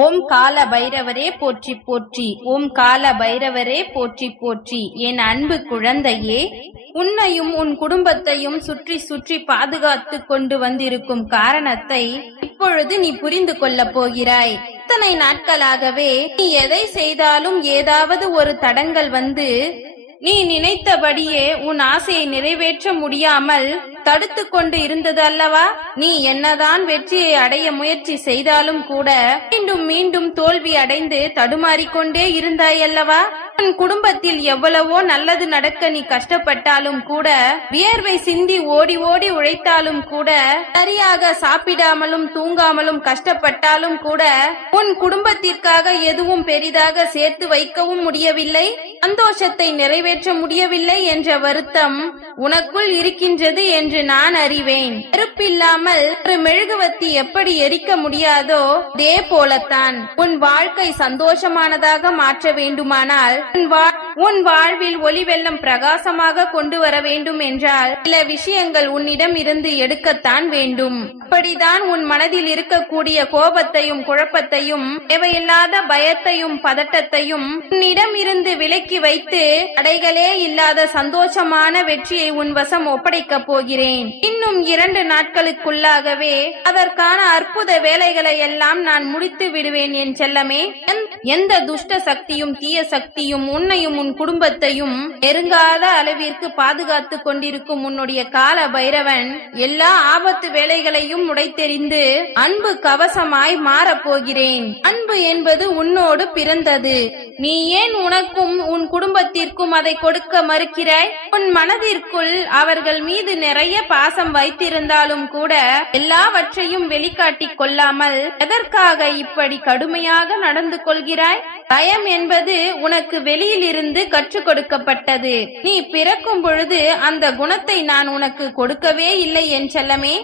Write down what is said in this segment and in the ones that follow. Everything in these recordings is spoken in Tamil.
ஓம் கால பைரவரே போற்றி போற்றி. ஓம் கால பைரவரே போற்றி போற்றி. என் அன்பு குழந்தையே, உன்னையும் உன் குடும்பத்தையும் சுற்றி சுற்றி பாதுகாத்து கொண்டு வந்திருக்கும் காரணத்தை இப்பொழுது நீ புரிந்து கொள்ளப் போகிறாய். இத்தனை நாட்களாகவே நீ எதை செய்தாலும் ஏதாவது ஒரு தடங்கள் வந்து நீ நினைத்தபடியே உன் ஆசையை நிறைவேற்ற முடியாமல் தடுத்து கொண்டு இருந்தது அல்லவா? நீ என்னதான் வெற்றியை அடைய முயற்சி செய்தாலும் கூட மீண்டும் மீண்டும் தோல்வி அடைந்து தடுமாறிக்கொண்டே இருந்தாய் அல்லவா? உன் குடும்பத்தில் எவ்வளவோ நல்லது நடக்க நீ கஷ்டப்பட்டாலும் கூட, வியர்வை சிந்தி ஓடி ஓடி உழைத்தாலும் கூட, சரியாக சாப்பிடாமலும் தூங்காமலும் கஷ்டப்பட்டாலும் கூட உன் குடும்பத்திற்காக எதுவும் பெரிதாக சேர்த்து வைக்கவும் முடியவில்லை, சந்தோஷத்தை நிறைவேற்ற முடியவில்லை என்ற வருத்தம் உனக்குள் இருக்கின்றது என்று நான் அறிவேன். நெருப்பில்லாமல் ஒரு மெழுகுவத்தி எப்படி எரிக்க முடியாதோ அதே போலத்தான் உன் வாழ்க்கை சந்தோஷமானதாக மாற்ற வேண்டுமானால், உன் வாழ்வில் ஒளி வெள்ளம் பிரகாசமாக கொண்டு வர வேண்டும் என்றால் சில விஷயங்கள் உன்னிடம் இருந்து எடுக்கத்தான் வேண்டும். அப்படிதான் உன் மனதில் இருக்கக்கூடிய கோபத்தையும் குழப்பத்தையும் தேவையில்லாத பயத்தையும் பதட்டத்தையும் உன்னிடம் இருந்து விலக்கி வைத்து தடைகளே இல்லாத சந்தோஷமான வெற்றியை உன் வசம் ஒப்படைக்கப் போகிறேன். இன்னும் 2 நாட்களுக்குள்ளாகவே அதற்கான அற்புத வேலைகளை எல்லாம் நான் முடித்து விடுவேன் என் செல்லமே. எந்த துஷ்ட சக்தியும் தீய சக்தியும் உன்னையும் உன் குடும்பத்தையும் நெருங்காத அளவிற்கு பாதுகாத்து கொண்டிருக்கும் உன்னுடைய கால பைரவன் எல்லா ஆபத்து வேலைகளையும் உடைத்தெறிந்து அன்பு கவசமாய் மாறப்போகிறேன். அன்பு என்பது உன்னோடு பிறந்தது. நீ ஏன் உனக்கும் உன் குடும்பத்திற்கும் அதை கொடுக்க மறுக்கிறாய்? உன் மனதிற்குள் அவர்கள் மீது நிறைய பாசம் வைத்திருந்தாலும் கூட எல்லாவற்றையும் வெளிக்காட்டிக் கொள்ளாமல் எதற்காக இப்படி கடுமையாக நடந்து கொள்கிறாய்? பயம் என்பது உனக்கு வெளியில் இருந்து கற்றுக் கொடுக்கப்பட்டது. நீ பிறக்கும் பொழுது அந்த குணத்தை நான் உனக்கு கொடுக்கவே இல்லை என் செல்லமே.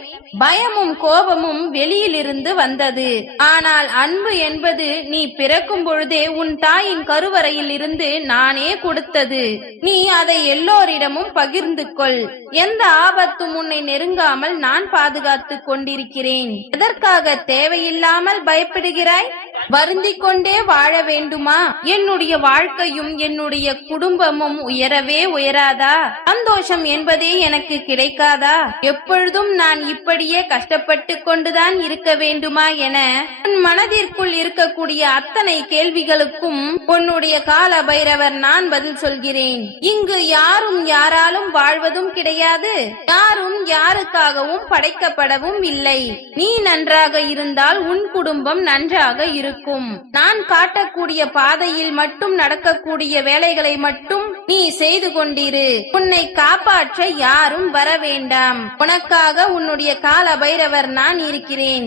பயமும் கோபமும் வெளியில் இருந்து வந்தது. ஆனால் அன்பு என்பது நீ பிறக்கும் பொழுதே உன் தாயின் கருவறையில் இருந்து நானே கொடுத்தது. நீ அதை எல்லோரிடமும் பகிர்ந்து கொள். எந்த ஆபத்தும் உன்னை நெருங்காமல் நான் பாதுகாத்து கொண்டிருக்கிறேன். எதற்காக தேவையில்லாமல் பயப்படுகிறாய்? வருந்திக் கொண்டே வாழ வேண்டுமா? என்னுடைய வாழ்க்கையும் என்னுடைய குடும்பமும் உயரவே உயராதா? சந்தோஷம் என்பதே எனக்கு கிடைக்காதா? எப்பொழுதும் நான் இப்படியே கஷ்டப்பட்டு கொண்டுதான் இருக்க வேண்டுமா என உன் மனதிற்குள் இருக்கக்கூடிய அத்தனை கேள்விகளுக்கும் உன்னுடைய கால பைரவர் நான் பதில் சொல்கிறேன். இங்கு யாரும் யாராலும் வாழ்வதும் கிடையாது, யாரும் யாருக்காகவும் படைக்கப்படவும் இல்லை. நீ நன்றாக இருந்தால் உன் குடும்பம் நன்றாக இருக்கும். நான் காட்டக்கூடிய பாதையில் மட்டும் நடக்கக்கூடிய வேலைகளை மட்டும் நீ செய்து கொண்டிரு. உன்னை காப்பாற்ற யாரும் வர வேண்டாம். உனக்காக உன்னுடைய கால பைரவர் நான் இருக்கிறேன்.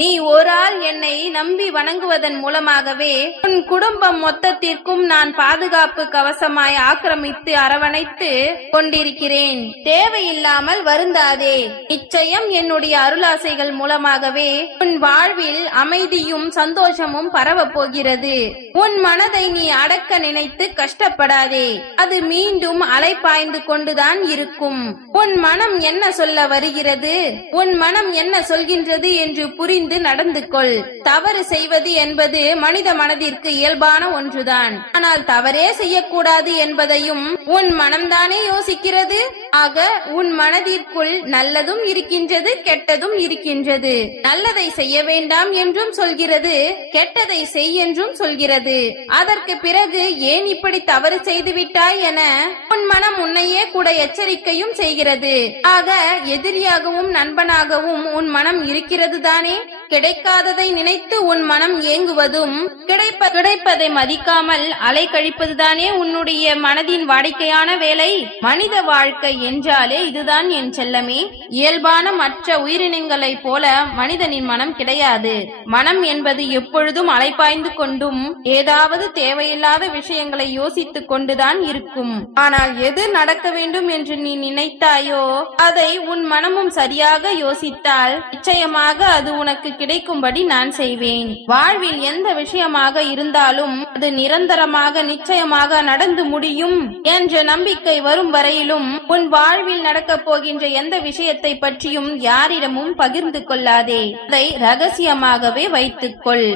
நீ ஒரு ஆள் என்னை நம்பி வணங்குவதன் மூலமாகவே உன் குடும்பம் மொத்தத்திற்கும் நான் பாதுகாப்பு கவசமாய் ஆக்கிரமித்து அரவணைத்து கொண்டிருக்கிறேன். தேவையில்லாமல் வருந்தாதே. நிச்சயம் என்னுடைய அருளாசைகள் மூலமாகவே உன் வாழ்வில் அமைதியும் சந்தோஷமும் பரவ போகிறது. உன் மனதை நீ அடக்க நினைத்து கஷ்டப்படாதே. அது மீண்டும் அலைப்பாய்ந்து கொண்டுதான் இருக்கும். உன் மனம் என்ன சொல்ல வருகிறது, உன் மனம் என்ன சொல்கின்றது என்று புரிந்து நடந்து கொள். தவறு செய்வது என்பது மனித மனதிற்கு இயல்பான ஒன்றுதான். ஆனால் தவறே செய்யக்கூடாது என்பதையும் உன் மனம்தானே யோசிக்கிறது. ஆக உன் மனதிற்குள் நல்லதும் இருக்கின்றது, கெட்டதும் இருக்கின்றது. நல்லதை செய்ய வேண்டாம் என்றும் சொல்கிறது, கெட்டதை செய் என்றும் சொல்கிறது. அதற்கு பிறகு ஏன் இப்படி தவறு செய்து விட்டாய் என உன் மனம் உன்னையே கூட எச்சரிக்கையும் செய்கிறது. ஆக எதிரியாகவும் நண்பனாகவும் உன் மனம் இருக்கிறது தானே. கிடைக்காததை நினைத்து உன் மனம் ஏங்குவதும் கிடைப்பதை மதிக்காமல் அலை கழிப்பதுதானே உன்னுடைய மனதின் வாடிக்கையான வேலை. மனித வாழ்க்கை என்றாலே இதுதான் என் செல்லமே. இயல்பான மற்ற உயிரினங்களை போல மனிதனின் மனம் கிடையாது. மனம் என்பது எப்பொழுதும் அலைப்பாய்ந்து கொண்டும் ஏதாவது தேவையில்லாத விஷயங்களை யோசித்துக் கொண்டுதான் இருக்கும். ஆனால் எது நடக்க வேண்டும் என்று நீ நினைத்தாயோ அதை உன் மனமும் சரியாக யோசித்தால் நிச்சயமாக அது உனக்கு கிடைக்கும்படி நான் செய்வேன். வாழ்வில் எந்த விஷயமாக இருந்தாலும் அது நிரந்தரமாக நிச்சயமாக நடந்து முடியும் என்ற நம்பிக்கை வரும் வரையிலும் உன் வாழ்வில் நடக்கப் போகின்ற எந்த விஷயத்தை பற்றியும் யாரிடமும் பகிர்ந்து கொள்ளாதே. அதை ரகசியமாகவே வைத்துக்கொள்.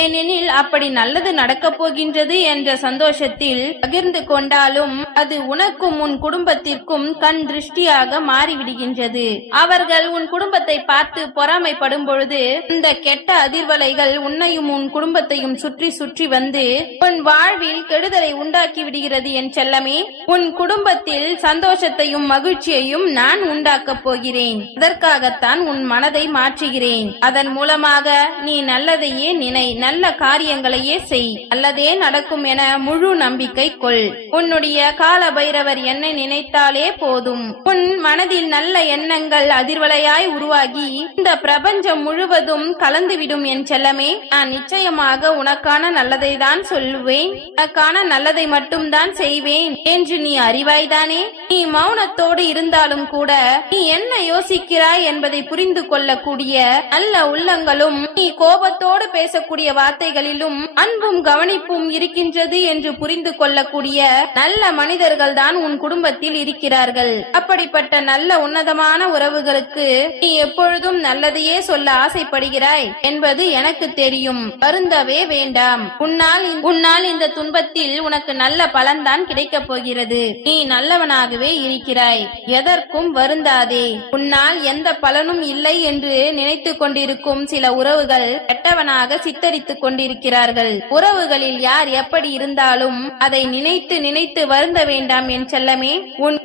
ஏனெனில் அப்படி நல்லது நடக்கப் போகின்றது என்ற சந்தோஷத்தில் பகிர்ந்து கொண்டாலும் அது உனக்கும் உன் குடும்பத்திற்கும் கண் திருஷ்டியாக மாறிவிடுகின்றது. அவர்கள் உன் குடும்பத்தை பார்த்து பொறாமைப்படும் பொழுது இந்த கெட்ட அதிர்வலைகள் உன்னையும் உன் குடும்பத்தையும் சுற்றி சுற்றி வந்து உன் வாழ்வில் கெடுதலை உண்டாக்கி விடுகிறது. என் செல்லமே, உன் குடும்பத்தில் சந்தோஷத்தையும் மகிழ்ச்சியையும் நான் உண்டாக்கப் போகிறேன். அதற்காகத்தான் உன் மனதை மாற்றுகிறேன். அதன் மூலமாக நீ நல்லதையே நினை, நல்ல காரியங்களையே செய், நல்லதே நடக்கும் என முழு நம்பிக்கை கொள். உன்னுடைய கால பைரவர் என்னை நினைத்தாலே போதும். உன் மனதில் நல்ல எண்ணங்கள் அதிர்வலையாய் உருவாகி இந்த பிரபஞ்சம் முழுவதும் கலந்துவிடும். என் செல்லமே, நான் நிச்சயமாக உனக்கான நல்லதை தான் சொல்லுவேன், உனக்கான நல்லதை மட்டும் தான் செய்வேன் என்று நீ அறிவாய்தானே? நீ மௌனத்தோடு இருந்தாலும் கூட நீ என்ன யோசிக்கிறாய் என்பதை புரிந்து கொள்ளக்கூடிய நல்ல உள்ளங்களும் நீ கோபத்தோடு பேசக்கூடிய வார்த்தைகளிலும் அன்பும் கவனிப்பும் இருக்கின்றது என்று புரிந்து கொள்ளக்கூடிய நல்ல மனிதர்கள் தான் உன் குடும்பத்தில் இருக்கிறார்கள். அப்படிப்பட்ட நல்ல உன்னதமான உறவுகளுக்கு நீ எப்பொழுதும் நல்லதையே சொல்ல ஆசைப்படுகிறாய் என்பது எனக்கு தெரியும். வருந்தவே வேண்டாம். உன்னால் இந்த துன்பத்தில் உனக்கு நல்ல பலன்தான் கிடைக்கப் போகிறது. நீ நல்லவனாகவே இருக்கிறாய். எதற்கும் வருந்தாதே. உன்னால் எந்த பலனும் இல்லை என்று நினைத்து கொண்டிருக்கும் சில உறவுகள் கெட்டவனாக சித்தரித்துக் கொண்டிருக்கிறார்கள். உறவுகளில் யார் எப்படி இருந்தாலும் அதை நினைத்து நினைத்து வருந்த வேண்டாம். என் செல்லமே,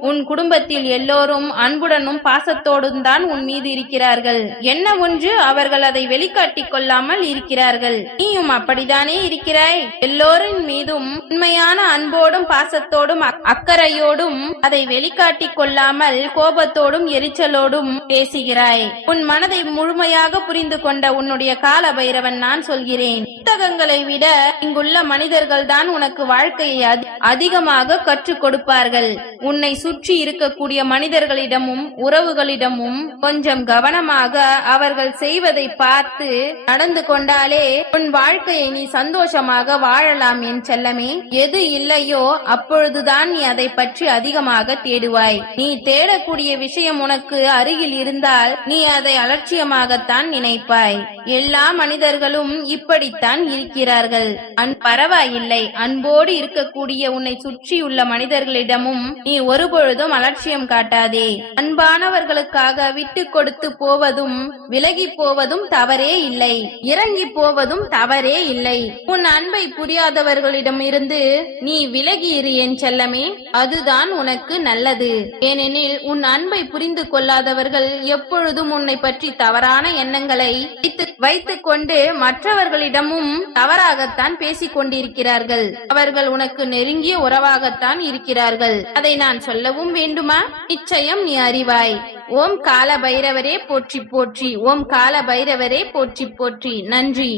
உன் குடும்பத்தில் எல்லோரும் அன்புடனும் பாசத்தோடும் தான் உன் மீது இருக்கிறார்கள். என்ன ஒன்று, அவர்கள் அதை வெளிக்காட்டிக் கொள்ளாமல் இருக்கிறார்கள். நீயும் அப்படித்தானே இருக்கிறாய். எல்லோரின் மீதும் உண்மையான அன்போடும் பாசத்தோடும் அக்கறையோடும் அதை வெளிக்காட்டிக் கொள்ளாமல் கோபத்தோடும் எரிச்சலோடும் பேசுகிறாய். உன் மனதை முழுமையாக புரிந்து கொண்ட உன்னுடைய கால பைரவன் நான் சொல்கிறேன், புத்தகங்களை விட இங்குள்ள மனிதர்கள் தான் உனக்கு வாழ்க்கையை அதிகமாக கற்றுக் கொடுப்பார்கள். உன்னை சுற்றி இருக்கக்கூடிய மனிதர்களிடமும் உறவுகளிடமும் கொஞ்சம் கவனமாக அவர்கள் செய்வதை பார்த்து நடந்து கொண்டாலே உன் வாழ்க்கையை நீ சந்தோஷமாக வாழலாம். என் செல்லமே, எது இல்லையோ அப்பொழுதுதான் நீ அதை பற்றி அதிகமாக தேடுவாய். நீ தேடக்கூடிய விஷயம் உனக்கு அருகில் இருந்தால் நீ அதை அலட்சியமாகத்தான் நினைப்பாய். எல்லா மனிதர்களும் இப்படித்தான் இருக்கிறார்கள். பரவாயில்லை, அன்போடு இருக்கக்கூடிய உன்னை சுற்றியுள்ள மனிதர்களிடமும் நீ ஒருபொழுதும் அலட்சியம் காட்டாதே. அன்பானவர்களுக்காக விட்டு கொடுத்து போவதும் விலகி போவதும் தவறே இல்லை, இறங்கி போவதும் தவறே இல்லை. உன் அன்பை புரியாதவர்களிடம் இருந்து நீ விலகி இரு என் செல்லமே, அதுதான் உனக்கு நல்லது. ஏனெனில் உன் அன்பை புரிந்து கொள்ளாதவர்கள் எப்பொழுதும் உன்னை பற்றி தவறான எண்ணங்களை வைத்துக் கொண்டு மற்றவர்களிடமும் தவறாகத்தான் பேசிக் கொண்டிருக்கிறார்கள். அவர்கள் உனக்கு நெருங்கிய உறவாகத்தான் இருக்கிறார்கள். அதை நான் சொல்லவும் வேண்டுமா? நிச்சயம் நீ அறிவாய். ஓம் கால பைரவரே போற்றி போற்றி. ஓம் கால பைரவரே போற்றி போற்றி. நன்றி.